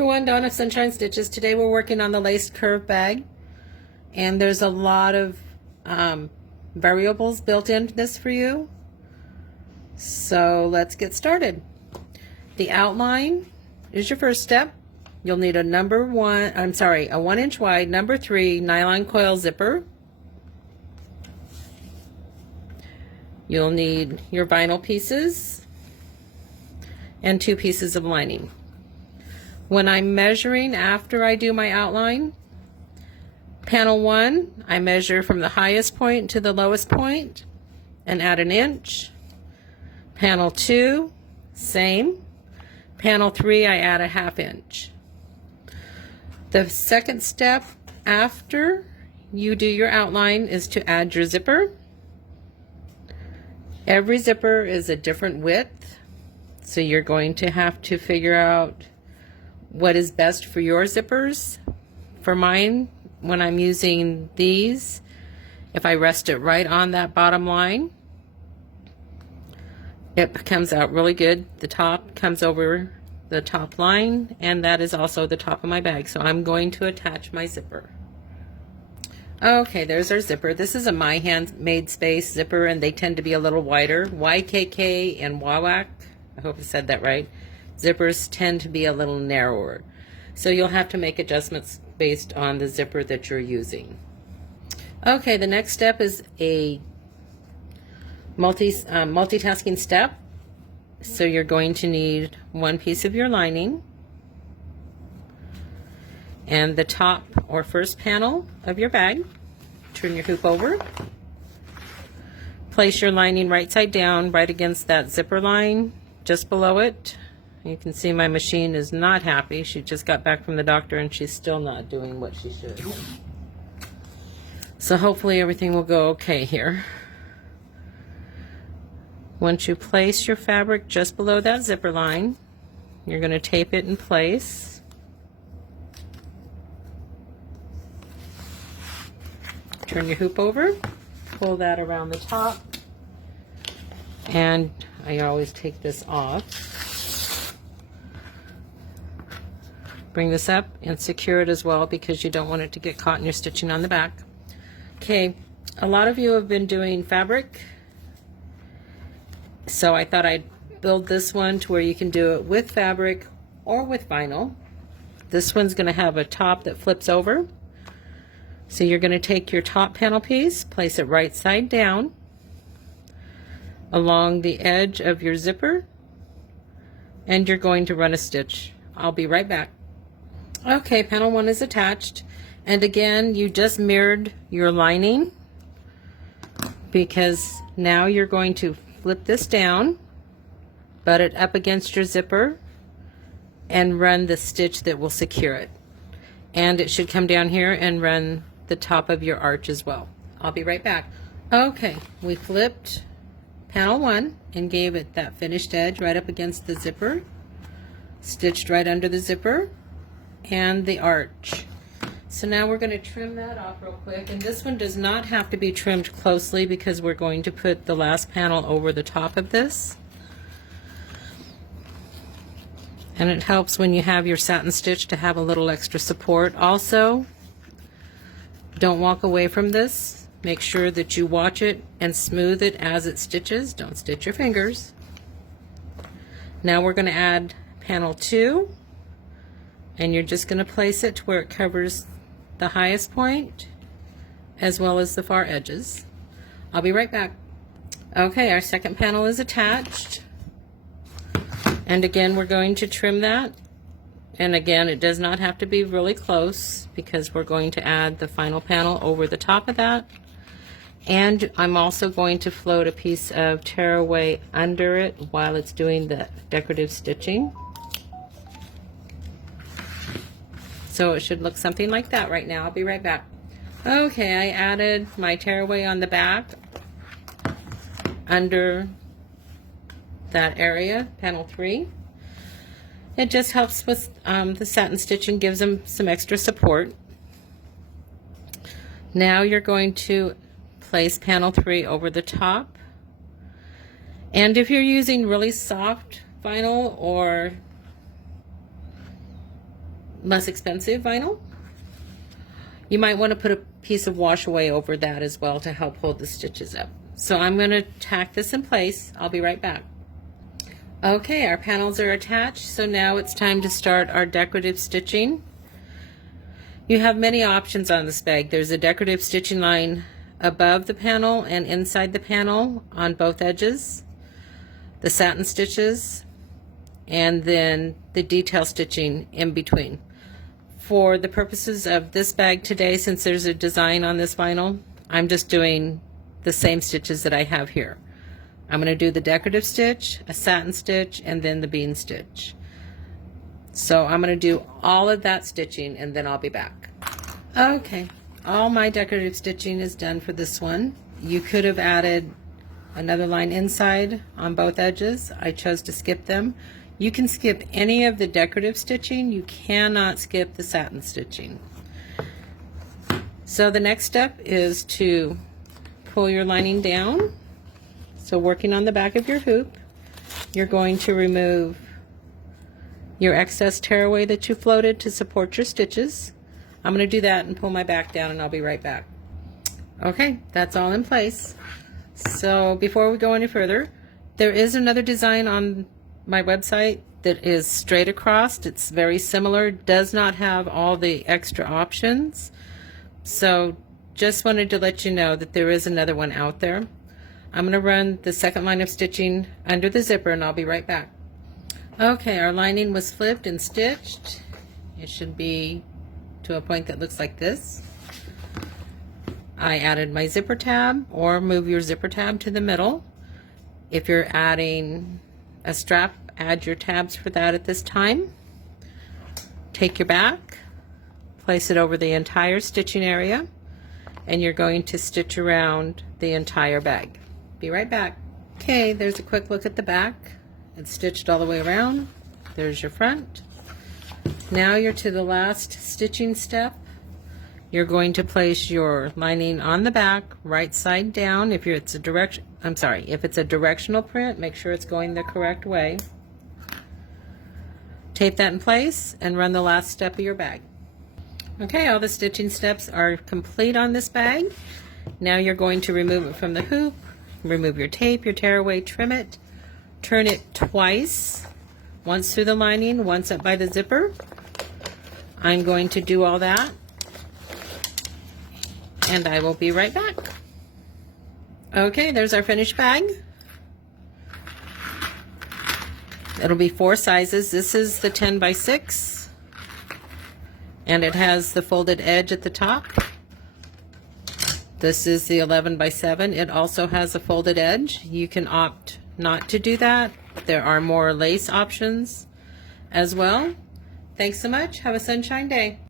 everyone, Dawn of Sunshine Stitches. Today we're working on the lace curve bag, and there's a lot of variables built into this for you. So let's get started. The outline is your first step. You'll need a a 1-inch wide number 3 nylon coil zipper. You'll need your vinyl pieces and 2 pieces of lining. When I'm measuring after I do my outline, panel 1, I measure from the highest point to the lowest point and add 1 inch. Panel 2, same. Panel 3, I add 1/2 inch. The second step after you do your outline is to add your zipper. Every zipper is a different width, so you're going to have to figure out what is best for your zippers. For mine, when I'm using these, if I rest it right on that bottom line, it comes out really good. The top comes over the top line, and that is also the top of my bag. So I'm going to attach my zipper. Okay, there's our zipper. This is a My Handmade Space zipper, and they tend to be a little wider. YKK and WAWAC, I hope I said that right, zippers tend to be a little narrower. So you'll have to make adjustments based on the zipper that you're using. Okay, the next step is a multitasking step. So you're going to need 1 piece of your lining and the top or first panel of your bag. Turn your hoop over. Place your lining right side down right against that zipper line just below it. You can see my machine is not happy. She just got back from the doctor and she's still not doing what she should. So hopefully everything will go okay here. Once you place your fabric just below that zipper line, you're going to tape it in place. Turn your hoop over, pull that around the top, and I always take this off. Bring this up and secure it as well because you don't want it to get caught in your stitching on the back. Okay, a lot of you have been doing fabric, so I thought I'd build this one to where you can do it with fabric or with vinyl. This one's going to have a top that flips over. So you're going to take your top panel piece, place it right side down along the edge of your zipper, and you're going to run a stitch. I'll be right back. Okay, panel 1 is attached, and again you just mirrored your lining because now you're going to flip this down, butt it up against your zipper, and run the stitch that will secure it. And it should come down here and run the top of your arch as well. I'll be right back. Okay, we flipped panel 1 and gave it that finished edge right up against the zipper, stitched right under the zipper and the arch. So now we're going to trim that off real quick, and this one does not have to be trimmed closely because we're going to put the last panel over the top of this. And it helps when you have your satin stitch to have a little extra support. Also, don't walk away from this. Make sure that you watch it and smooth it as it stitches. Don't stitch your fingers. Now we're going to add panel 2, and you're just going to place it to where it covers the highest point as well as the far edges. I'll be right back. Okay, our second panel is attached, and again we're going to trim that, and again it does not have to be really close because we're going to add the final panel over the top of that, and I'm also going to float a piece of tearaway under it while it's doing the decorative stitching. So it should look something like that right now. I'll be right back. Okay, I added my tearaway on the back under that area, panel 3. It just helps with the satin stitch and gives them some extra support. Now you're going to place panel 3 over the top. And if you're using really soft vinyl or less expensive vinyl. You might want to put a piece of wash away over that as well to help hold the stitches up. So I'm going to tack this in place. I'll be right back. Okay, our panels are attached, so now it's time to start our decorative stitching. You have many options on this bag. There's a decorative stitching line above the panel and inside the panel on both edges, the satin stitches, and then the detail stitching in between. For the purposes of this bag today, since there's a design on this vinyl, I'm just doing the same stitches that I have here. I'm going to do the decorative stitch, a satin stitch, and then the bean stitch. So I'm going to do all of that stitching and then I'll be back. Okay, all my decorative stitching is done for this one. You could have added another line inside on both edges. I chose to skip them. You can skip any of the decorative stitching. You cannot skip the satin stitching. So the next step is to pull your lining down. So working on the back of your hoop, you're going to remove your excess tearaway that you floated to support your stitches. I'm going to do that and pull my back down and I'll be right back. Okay, that's all in place. So before we go any further, there is another design on my website that is straight across. It's very similar, does not have all the extra options. So just wanted to let you know that there is another one out there. I'm going to run the second line of stitching under the zipper and I'll be right back. Okay, our lining was flipped and stitched. It should be to a point that looks like this. I added my zipper tab, or move your zipper tab to the middle. If you're adding a strap, add your tabs for that at this time. Take your back, place it over the entire stitching area, and you're going to stitch around the entire bag. Be right back. Okay, there's a quick look at the back. It's stitched all the way around. There's your front. Now you're to the last stitching step. You're going to place your lining on the back, right side down. If it's a directional print, make sure it's going the correct way. Tape that in place and run the last step of your bag. Okay, all the stitching steps are complete on this bag. Now you're going to remove it from the hoop. Remove your tape, your tearaway, trim it, turn it twice, once through the lining, once up by the zipper. I'm going to do all that, and I will be right back. Okay, there's our finished bag. It'll be 4 sizes. This is the 10 by 6, and it has the folded edge at the top. This is the 11 by 7. It also has a folded edge. You can opt not to do that. There are more lace options as well. Thanks so much. Have a sunshine day.